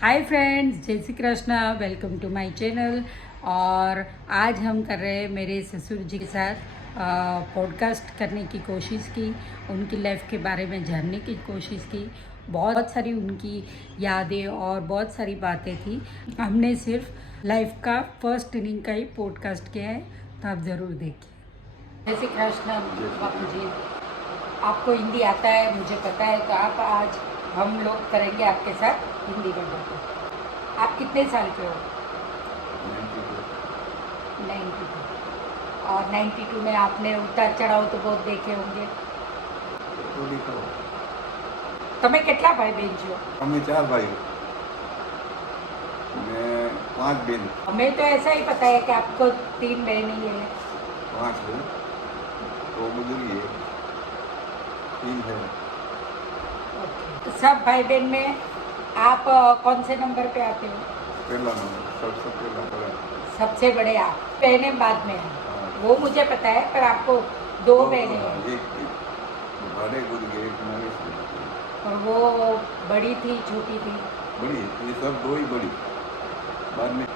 हाय friends, जय Shri Krishna. Welcome to my channel. और आज हम कर रहे हैं मेरे ससुर जी के साथ पॉडकास्ट करने की कोशिश की, उनकी लाइफ के बारे में जानने की कोशिश की। बहुत सारी उनकी यादें और बहुत सारी बातें थी। हमने सिर्फ लाइफ का फर्स्ट इनिंग का ही पॉडकास्ट किया है, तो आप ज़रूर देखिए। जय श्री कृष्णा बापू जी। आपको हिंदी आता है, मुझे पता है, तो आप आज हम लोग करेंगे आपके साथ हिंदी में बातें। आप कितने साल के हो? 92। और 92 में आपने उतार चढ़ाव तो बहुत देखे होंगे। તમે કેટલા ભાઈ બહેન છો? અમે 4 भाई ने 5 बहन। हमें तो ऐसा ही पता है कि आपको 3 बहन ही है। 5 है तो बुजुर्ग है, 3 है। तो सब भाई बहन में आप कौन से नंबर पे आते हो? पहला नंबर, सबसे पहला बड़ा। सबसे बड़े आप। बहनें बाद में हैं, हाँ। वो मुझे पता है, पर आपको 2 बहनें हैं। एक बड़े गुजर गए, एक नानी से। और वो बड़ी थी, छोटी थी? बड़ी है, ये सब 2 ही बड़ी। बाद में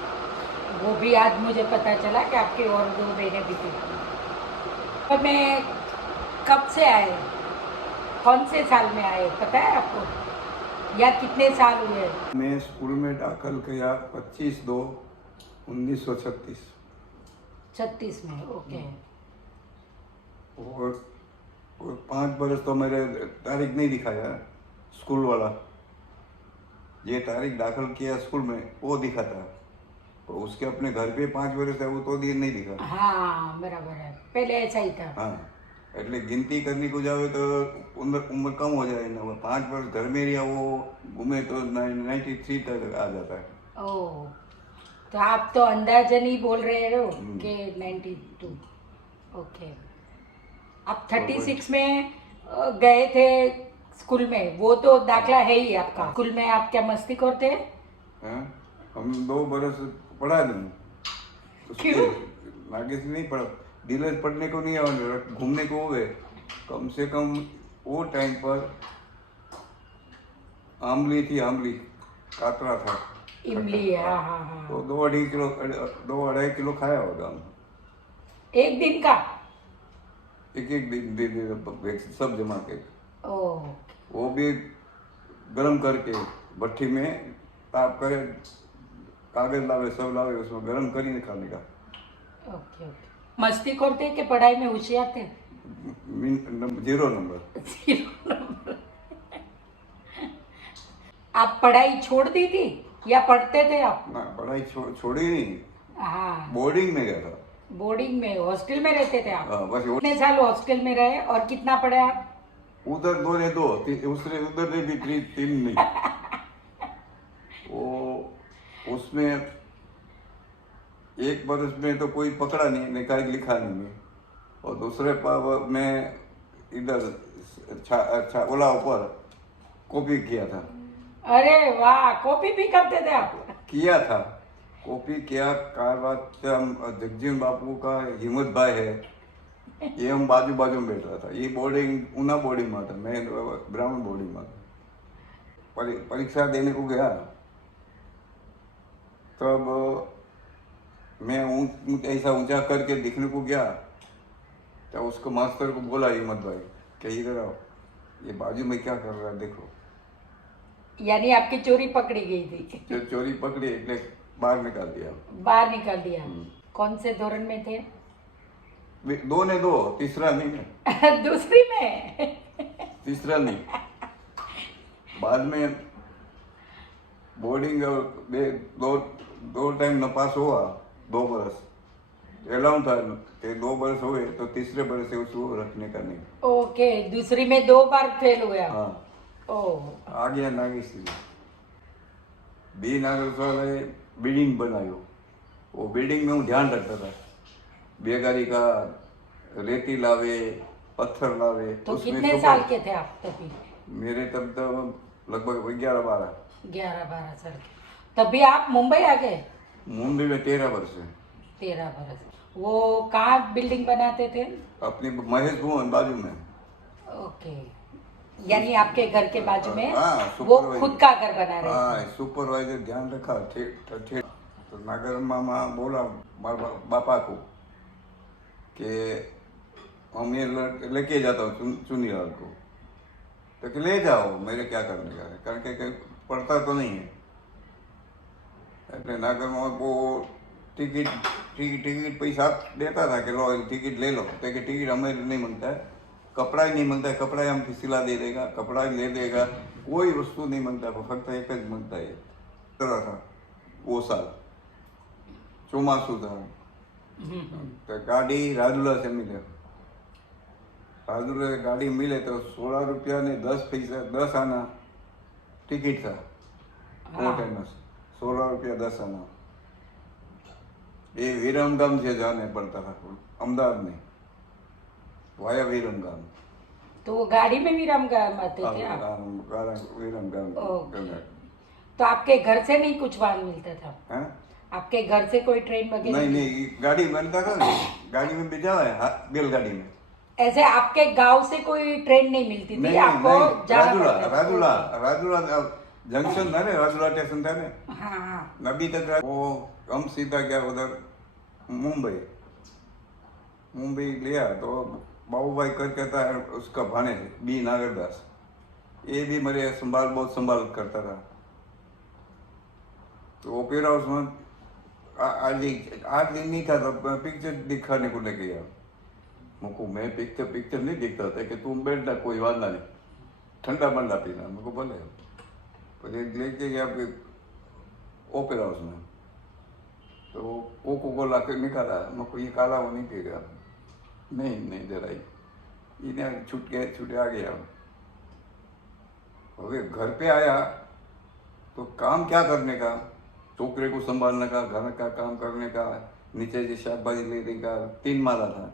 वो भी आज मुझे पता चला कि आपकी और 2 बहनें भी थी। तो मैं कब से आए, कौन से साल में आए, पता है आपको? या कितने साल हुए? मैं स्कूल में दाखिल किया 25/2/1936। 36 में, ओके। और 5 बरस तो मेरे तारीख नहीं दिखाया स्कूल वाला। ये तारीख दाखिल किया स्कूल में वो दिखाता, तो उसके अपने घर पे 5 वर्ष है वो तो दिन नहीं दिखा। हाँ बराबर है, पहले ऐसा ही था। हाँ, એટલે गिनती करने को जावे तो उम्र कम हो जाए ना, 5 वर्ष घर में रिया वो घूमे तो 93 तक आ जाता है। ओह, तो आप तो अंदाजन ही बोल रहे हो कि 92। ओके। आप 36 में गए थे स्कूल में, वो तो दाखला है ही आपका। स्कूल में आप क्या मस्ती करते हैं? हाँ, हम 2 बरस पढ़ा नहीं। क्यों? नागेश नहीं पढ़ा, धीरज पढ़ने को नहीं आवे, घूमने को हुए। कम से कम वो टाइम पर आमली थी, आमली कातरा था, इमली, हाँ हाँ हाँ। तो 2-2.5 किलो खाया होगा हम। एक दिन का? एक दिन दे दे सब जमा के। ओह, वो भी गरम करके भट्टी में ताप करे, कागज लावे, सब लावे, उसमें गरम करके खाने का। Okay okay. मस्ती करते कि पढ़ाई में होशियार थे? 0 नंबर। 0 नंबर। आप पढ़ाई छोड़ दी थी या पढ़ते थे आप? ना, पढ़ाई छोड़ी नहीं। हाँ, बोर्डिंग में गया था। बोर्डिंग में, हॉस्टल में रहते थे आप? हाँ, बस कितने साल हॉस्टल में रहे और कितना पढ़े आप? उधर 2 ने 2, उसने उधर ने भी 3 नहीं। वो उसमें एक बरस में तो कोई पकड़ा नहीं, निकाल लिखा नहीं। और दूसरे में इधर ओला ऊपर कॉपी किया था। अरे वाह, कॉपी भी करते थे आप? किया था, कॉपी किया। कारवार जगजीवन बापू का हिम्मत भाई है, ये हम बाजू बाजू में बैठ रहा था। ये बोर्डिंग उना बोर्डिंग में था, मैं ब्राह्मण बोर्डिंग में था। परीक्षा देने को गया तब मैं ऐसा ऊंचा करके दिखने को गया, तो उसको मास्टर को बोला हिम्मत भाई कि इधर आओ, ये बाजू में क्या कर रहा है देखो। यानी आपकी चोरी पकड़ी गई थी? चोरी पकड़ी એટલે बाहर निकाल दिया। बाहर निकाल दिया। कौन से धोरण में थे? 2 ने 2, तीसरा नहीं है। दूसरी में? तीसरा नहीं। बाद में बोर्डिंग दो टाइम नपास हुआ, 2 बरस अलाउंड था कि 2 बरस हुए तो तीसरे बरस से उसको रखने का नहीं। ओके, दूसरी में 2 बार फेल हुए आप? हाँ, ओह, आ गया नागेश बी नागेश वाले बिल्डिंग बनायो। वो बिल्डिंग में हूँ ध्यान रखता था, बेगारी का रेती लावे, पत्थर लावे। तो कितने साल के थे आप तभी? मेरे तब लगभग 11-12। 11-12 साल के। तभी आप मुंबई आ गए? मुंबई में 13 वर्ष है। 13 बरस। वो कहाँ बिल्डिंग बनाते थे? अपनी महेश भवन बाजू में। ओके। यानी आपके घर के बाजू में हाँ, वो सुपरवाइजर। खुद का घर बना रहे थे। हाँ सुपरवाइजर ध्यान रखा थे तो नागर मामा बोला बापा को कि हम ये लेके जाता हूँ चुनीलाल को, तो कि ले जाओ, मेरे क्या करने का है, कारण के पढ़ता तो नहीं है। એટલે નાગર મામા वो टिकट पैसा देता था कि लो टिकट ले लो, तो कि टिकट हमें नहीं मांगता है, कपड़ा ही नहीं मांगता है, कपड़ा ही हमको सिला दे देगा, कपड़ा ही ले देगा, कोई वस्तु नहीं मांगता, फक्त एक જ मांगता है। तरह था वो साल ચોમાસું था, तो गाड़ी राजूला से मिले, राजूला से गाड़ी मिले तो 16 रुपया ने 10 पैसा 10 आना टिकट था वो हाँ। टाइम में, 16 रुपया 10 आना। ये विरमगाम से जाने पड़ता था अहमदाबाद में, वाया विरमगाम। तो वो गाड़ी में भी विरमगाम आते थे आप? विरमगाम। ओके। तो आपके घर से नहीं कुछ वाहन मिलता था? हाँ? आपके घर से कोई ट्रेन वगैरह? नहीं नहीं, गाड़ी बनता था ना, गाड़ी में भी जाओ है, बैलगाड़ी में। ऐसे आपके गांव से कोई ट्रेन नहीं मिलती थी? नहीं आपको नहीं, जाना राजूला पड़ता था? राजूला राजूला जंक्शन था ना, राजूला स्टेशन था ना, हाँ हाँ। नबी तक वो हम सीधा गया उधर मुंबई। मुंबई लिया तो बाबू भाई करके था उसका भाने बी नागरदास, ये भी मेरे संभाल बहुत संभाल करता था। तो ओपेरा हाउस में आज नहीं था, तो पिक्चर दिखाने को लेके गया मुझको। मैं पिक्चर नहीं देखता था कि तुम बैठना, कोई वादा नहीं, ठंडा बंडा पीना, मुझको बोले। फिर लेके गया ओपेरा हाउस में, तो कोको कोला के निकाला, मुझको ये काला वो नहीं पिएगा, नहीं जरा इन्हें छूटे आ गया। अबे घर पे आया तो काम क्या करने का, छोकरे को संभालने का, घर का काम करने का, नीचे से शाकभाजी लेने का, 3 माला था।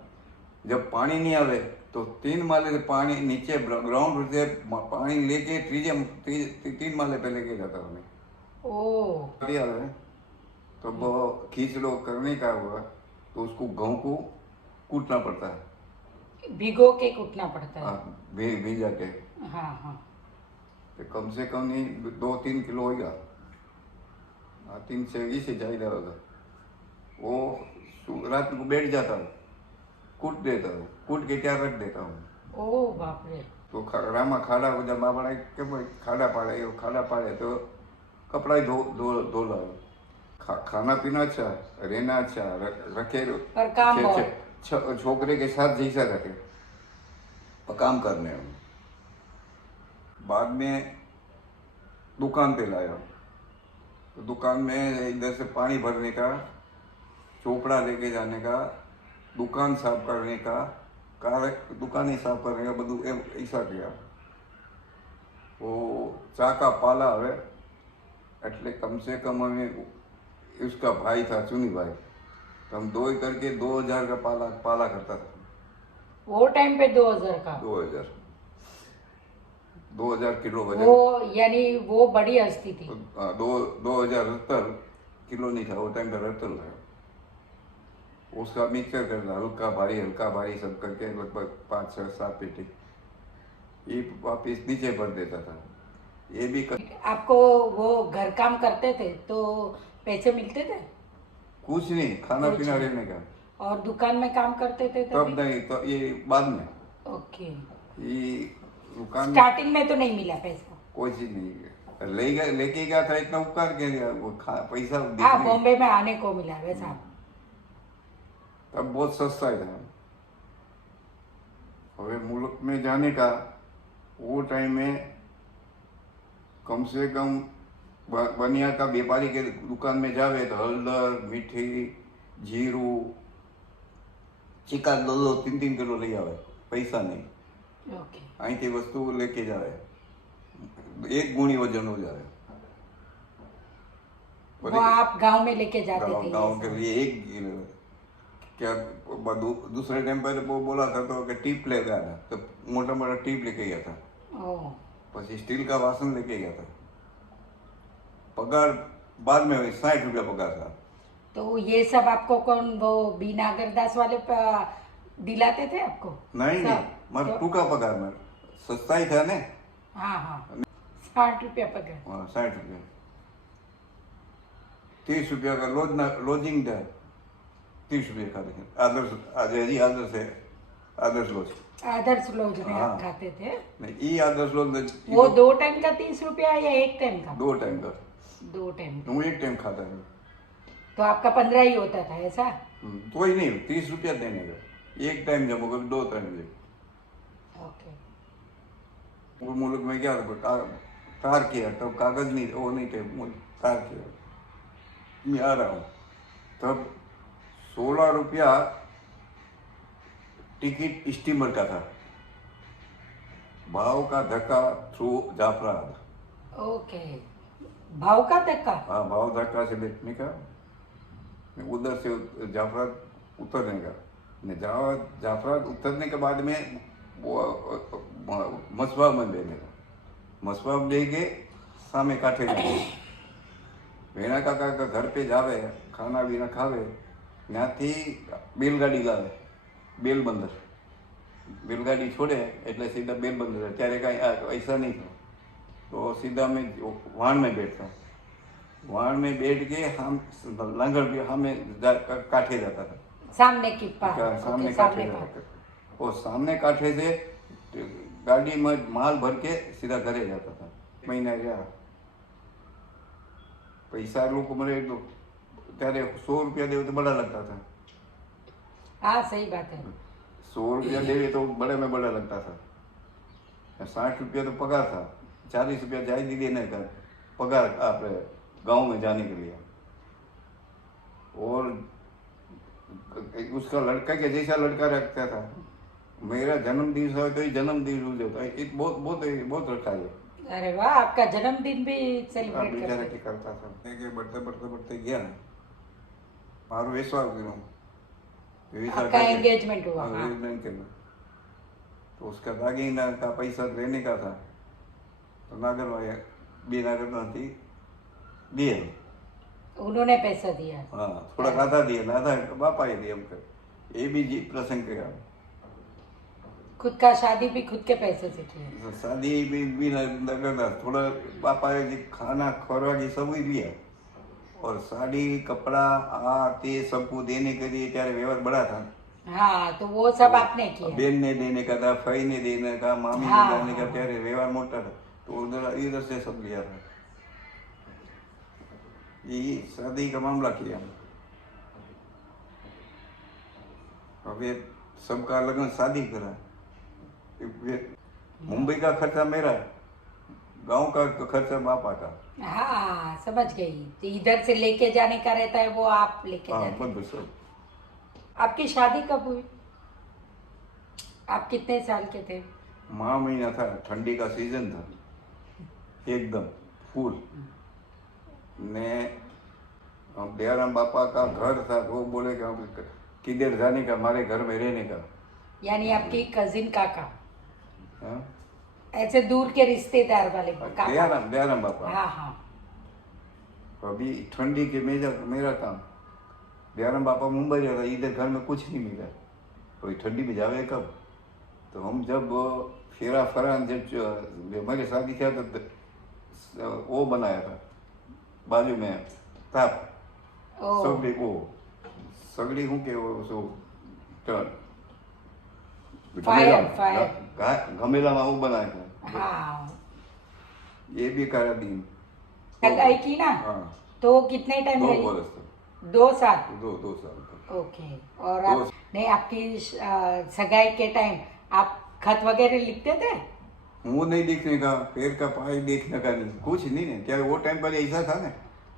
जब पानी नहीं आवे तो 3 माले से पानी नीचे ग्राउंड से पानी लेके 3 माले पे लेके जाता हमें। ओ। तो वो खींचड़ो करने का हुआ तो उसको गेहूं को कूटना पड़ता है, भिगो के कूटना पड़ता है। हाँ, भीजा के। हाँ हाँ। तो कम से कम नहीं 2-3 किलो होगा, 3 से इसे चाहिए होगा। वो रात को बैठ जाता हूँ, कूट देता हूँ, कूट के क्या रख देता हूँ। ओ बाप रे। तो रामा खाड़ा हो, जब बाबा के खाड़ा पाड़े, वो खाड़ा पाड़े तो कपड़ा ही धो लाओ। खाना पीना अच्छा, रहना अच्छा, रखे पर काम छोकरे के साथ जैसा रखे, पर काम करने में। बाद में दुकान पे लाया, तो दुकान में इधर से पानी भरने का, चोपड़ा लेके जाने का, दुकान साफ करने का, दुकान ही साफ करने का, બધું ऐसा किया। वो चा का पाला हवे એટલે कम से कम हमें, उसका भाई था चुनी भाई, तो हम 2 करके 2000 का पाला करता था। वो टाइम पे 2000 का? 2000 किलो वजन। वो यानी वो बड़ी हस्ती थी। 2070 किलो नहीं था वो टाइम का, रत्तल था। उसका मिक्सचर करना, हल्का भारी सब करके लगभग 5-6-7 पेटी ये वापिस नीचे भर देता था। ये भी आपको वो घर काम करते थे तो पैसे मिलते थे? कुछ नहीं, खाना पीना रहने का। और दुकान में काम करते थे तब नहीं, तो ये बाद में। ओके। ये दुकान स्टार्टिंग में तो नहीं मिला पैसा? कोई चीज नहीं, लेके गया था, इतना उपकार के दिया, वो पैसा हाँ, बॉम्बे में आने को मिला वैसा। तब बहुत सस्ता था। और मुल्क में जाने का वो टाइम में कम से कम बनिया का व्यापारी के दुकान में जावे तो हल्दर, मीठी, जीरू, चिका 2-3 किलो ले आवे, पैसा नहीं। ओके। અહીંથી વસ્તુ લેકે જાવે, 1 गुणी वजन हो जाए। वो आप गांव में लेके जाते थे? गांव के लिए 1 किलो क्या। दूसरे टाइम पर वो बोला था तो कि टीप ले गया था, तो मोटा टीप लेके गया था। પછી स्टील का वासन लेके गया था। पगार बाद में 60 रुपया पगार था। तो ये सब आपको कौन, वो बी नागरदास वाले दिलाते थे आपको? नहीं, मारा टूका पगार में, सस्ता ही था ने। हाँ हाँ 60 रुपया पगार। हाँ 60 रुपया। 30 रुपया का लॉजिंग था, 30 रुपये खाते थे। आदर्श आज हजी आदर्श है, आदर्श लॉज। आदर्श लॉज में हाँ। आप खाते थे? नहीं ये आदर्श लॉज वो 2 टाइम का 30 रुपया या 1 टाइम का? 2 टाइम का। 2 टाइम। હું एक टाइम खाता हूँ। तो आपका 15 ही होता था ऐसा? तो ही नहीं 30 रुपया देने का, एक टाइम जब कभी 2 टाइम जब। ओके। वो मुल्क में क्या था, कार किया तब कागज नहीं, वो नहीं थे, कार किया। मैं आ रहा हूँ तब 16 रुपया टिकट स्टीमर का था, भाव का धक्का थ्रू जाफराबाद। ओके, भाव का धक्का? हाँ भाव धक्का से बैठने का, उधर से जाफराबाद उतरने का, जाफराबाद उतरने के बाद में वो मसबा में लेने का, मसबा में लेके सामे काठे जाए। भेणा काका का घर पे जावे, खाना बीना खावे, ત્યાંથી બેલગાડી લાવે, બેલબંદર બેલગાડી છોડે એટલે સીધા બેલબંદર। અત્યારે કાંઈ ऐसा नहीं था, तो सीधा में वाहन में बैठता, वाहन में बैठ के हम लंगर भी हमें काठे जाता था, सामने की पार? सामने ओके, काठे सामने पार। जाता था। और सामने काठे से गाड़ी में माल भर के सीधा घरे जाता था। महीना गया, पैसा लोग મળે तो ત્યારે 100 रुपया देवे तो बड़ा लगता था। हाँ सही बात है। 100 रुपया देवे तो बड़े में बड़ा लगता था। 60 रुपया तो पगार था, 40 रुपया जायदी देने का पगार आपने गांव में जाने के लिए। और उसका लड़का के जैसा लड़का रखता था, मेरा जन्मदिन हो तो जन्मदिन हो जाता है, एक बहुत बहुत बहुत रखा है। अरे वाह, आपका जन्मदिन भी सेलिब्रेट बेचारा करते के करता था। કે बढ़ते बढ़ते बढ़ते गया, मारू वेसवा गयो, आपका एंगेजमेंट हुआ? हाँ। एंगेजमेंट के तो उसका दागीना का पैसा देने का था, तो नागर भाई बी नागर थी दिए। उन्होंने पैसा दिया? हाँ थोड़ा आधा दिए ना, आधा बापा ही दिए हमको। ये भी जी प्रसंग किया। खुद का शादी भी खुद के पैसे से किया? शादी भी नगर था, थोड़ा बापा जी खाना खोरा की सब ही लिया, और साड़ी कपड़ा ते सबको देने के लिए त्यारे व्यवहार बड़ा था। हाँ तो वो सब आपने किया? बहन ने देने का था, फई ने देने का, मामी हाँ, ने देने का, हाँ। त्यारे व्यवहार मोटा था, तो उधर इधर से सब लिया था। ये शादी का मामला किया। अबे सबका लगन शादी करा, मुंबई का खर्चा मेरा, गांव का खर्चा बापा का। हाँ समझ गई, तो इधर से लेके जाने का रहता है वो आप लेके हाँ जाते हैं। बंद सब। आपकी शादी कब हुई? आप कितने साल के थे? माह महीना था, ठंडी का सीजन था एकदम फुल। ने हम दयाराम बापा का घर था, वो बोले कि हम किधर जाने का, हमारे घर में रहने का। यानी आपकी कजिन काका, हाँ? ऐसे दूर के रिश्तेदार वाले काका? दयाराम बापा। हाँ हाँ। अभी ठंडी के मेरा काम, दयाराम बापा मुंबई रहता, इधर घर में कुछ नहीं मिला, तो ठंडी में जावे कब। तो हम जब फेरा फरान जब हमारी शादी किया तो वो बनाया था बाजू में ताप, ओ, सगड़ी वो सगड़ी हूँ के वो सो टर्न फायर गमेला में वो बनाया था। हाँ। ये भी करा दिन सगाई की ना? हाँ तो कितने टाइम 2 रही? बरस तक। 2 साल? 2 साल तक। ओके। और आप नहीं, आपकी सगाई के टाइम आप खत वगैरह लिखते थे? मुंह नहीं देखने का, पैर का पाई देखने का नहीं, कुछ नहीं है। क्या वो टाइम पर ऐसा था ना,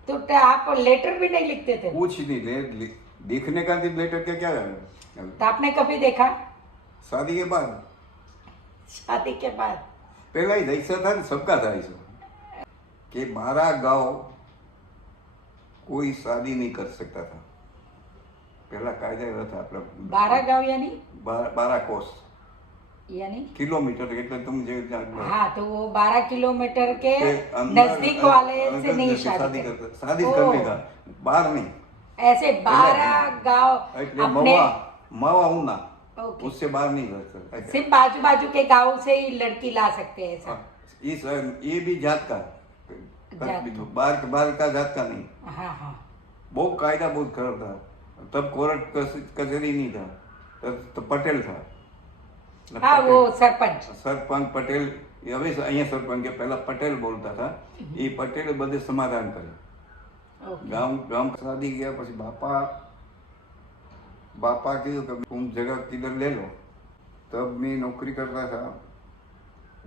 तो आप लेटर भी नहीं लिखते थे? कुछ नहीं देखने का दिन लेटर के क्या है। तो आपने कभी देखा? शादी के बाद, शादी के बाद? पहला ही ऐसा था ना, सबका था ऐसा कि 12 गांव कोई शादी नहीं कर सकता था। पहला कायदा यह था अपना 12 गांव यानी 12 कोस यानी किलोमीटर, એટલે तुम जो हाँ, तो वो 12 किलोमीटर के अंदर नजदीक वाले से नहीं शादी करते? शादी ओ, करने का, बाहर नहीं। ऐसे 12 गांव એટલે अपने? मवा ऊना, ओके। उससे बाहर नहीं कर सकता। सिर्फ बाजू बाजू के गांव से ही लड़की ला सकते हैं ऐसा? ये भी जात का बाहर का जात का नहीं। हाँ हाँ। बहुत कायदा बहुत खराब था। तब कोर्ट कचहरी नहीं था, तो पटेल था। हाँ वो सरपंच। सरपंच पटेल, હવે અહીંયા સરપંચ કે પહેલા પટેલ બોલતા હતા, એ પટેલે બધે સમાધાન કરે। ओके। ગામ શાદી ગયા પછી बापा कीधु कि तुम जगह किधर ले लो। तब मैं नौकरी करता था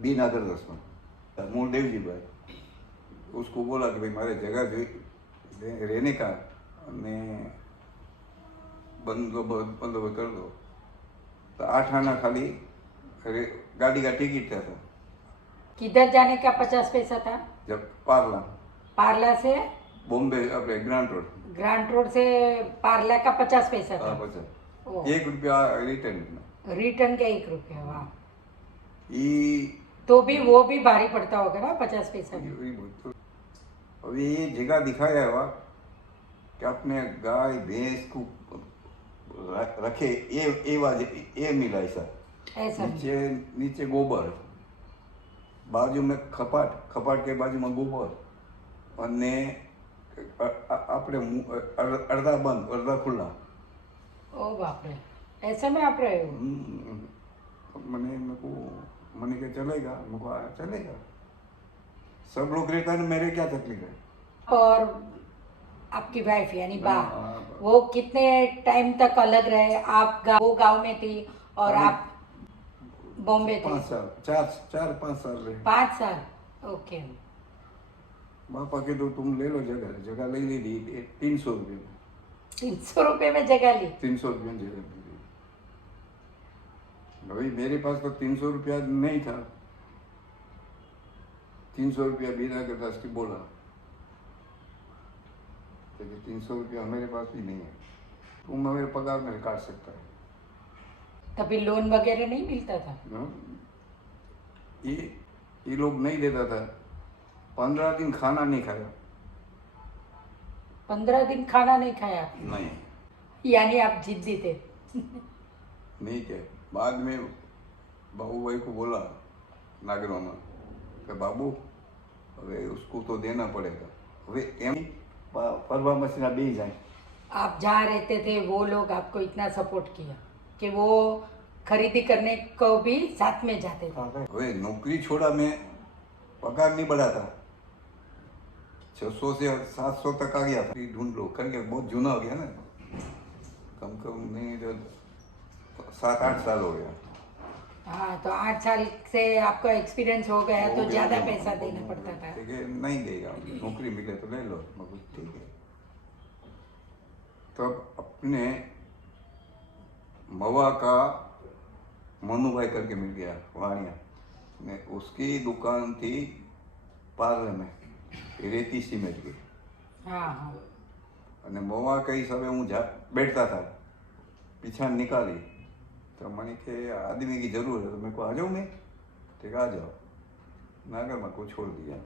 बी नागर दस में, मूल देवजी भाई। उसको बोला कि भाई मारे जगह रहने का बंदोबस्त कर दो। तो 8 आना खाली गाड़ी का टिकट था। किधर जाने का 50 पैसा था? जब पार्ला पार्ला से बॉम्बे अपने ग्रांट रोड, ग्रांट रोड से पार्ला का 50 पैसा था। 50 1 रुपया रिटर्न में। रिटर्न का 1 रुपया। वाह। ई तो भी वो भी भारी पड़ता होगा ना 50 पैसा भी। अभी ये जगह दिखाया हुआ कि अपने गाय भैंस को रखे, ये मिला ऐसा। ऐसा नीचे गोबर, बाजू में खपाट के बाजू में गोबर, અને આપણે અડધા બંધ અડધા ખુલ્લા। ओ बाप रे, ऐसे में आप रहे हो? मैंने क्या चलेगा? चलेगा, सब लोग रहता है, मेरे क्या तकलीफ है। और आपकी वाइफ यानी बा, हाँ, वो कितने टाइम तक अलग रहे? आप वो गांव में थी और आप बॉम्बे थे? 5 साल, 4-5 साल रहे। 5 साल। ओके। बापा के तो तुम ले लो जगह ले ली 300 रुपये में। 300 रुपये में जगह ली? 300 रुपये में जगह ली। भाई मेरे पास तो 300 रुपया नहीं था। 300 रुपया बीना के दास की बोला, तो 300 रुपया मेरे पास भी नहीं है, तुम मेरे पगार में काट सकता है। तभी लोन वगैरह नहीं मिलता था? ये लोग नहीं देता था। 15 दिन खाना नहीं खाया। 15 दिन खाना नहीं खाया? नहीं। यानी आप जिद्दी थे? नहीं क्या, बाद में बाबू भाई को बोला नागरों में कि बाबू હવે उसको तो देना पड़ेगा। હવે એમ ફરવા મસીના બે જાય। आप जहाँ रहते थे वो लोग आपको इतना सपोर्ट किया कि वो खरीदी करने को भी साथ में जाते थे? હવે नौकरी छोड़ा, मैं पगार नहीं बढ़ाता, 600 से 700 तक आ गया था। ढूंढ लो करके बहुत जूना हो गया ना, कम नहीं तो 7-8 साल हो गया। हाँ, तो 8 साल से आपका एक्सपीरियंस हो गया तो ज़्यादा पैसा देना पड़ता था। ठीक है, नहीं देगा, नौकरी मिले तो ले लो। ठीक है। तब अपने मवा का मनु भाई करके मिल गया वाणिया ने, उसकी दुकान थी पार्ले में रेती सीमेंट की। हाँ हाँ। અને મવા કઈ समय હું बैठता था, पीछा निकाली तो मैंने कि आदमी की जरूरत है, तो मेरे को आ जाऊँ मैं। ठीक, आ जाओ। नागर मेरे को छोड़ दिया।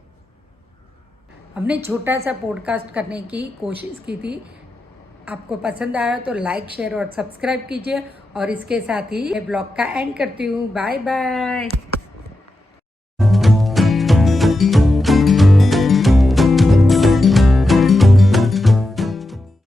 हमने छोटा सा पॉडकास्ट करने की कोशिश की थी। आपको पसंद आया तो लाइक, शेयर और सब्सक्राइब कीजिए। और इसके साथ ही मैं ब्लॉग का एंड करती हूँ। Bye bye.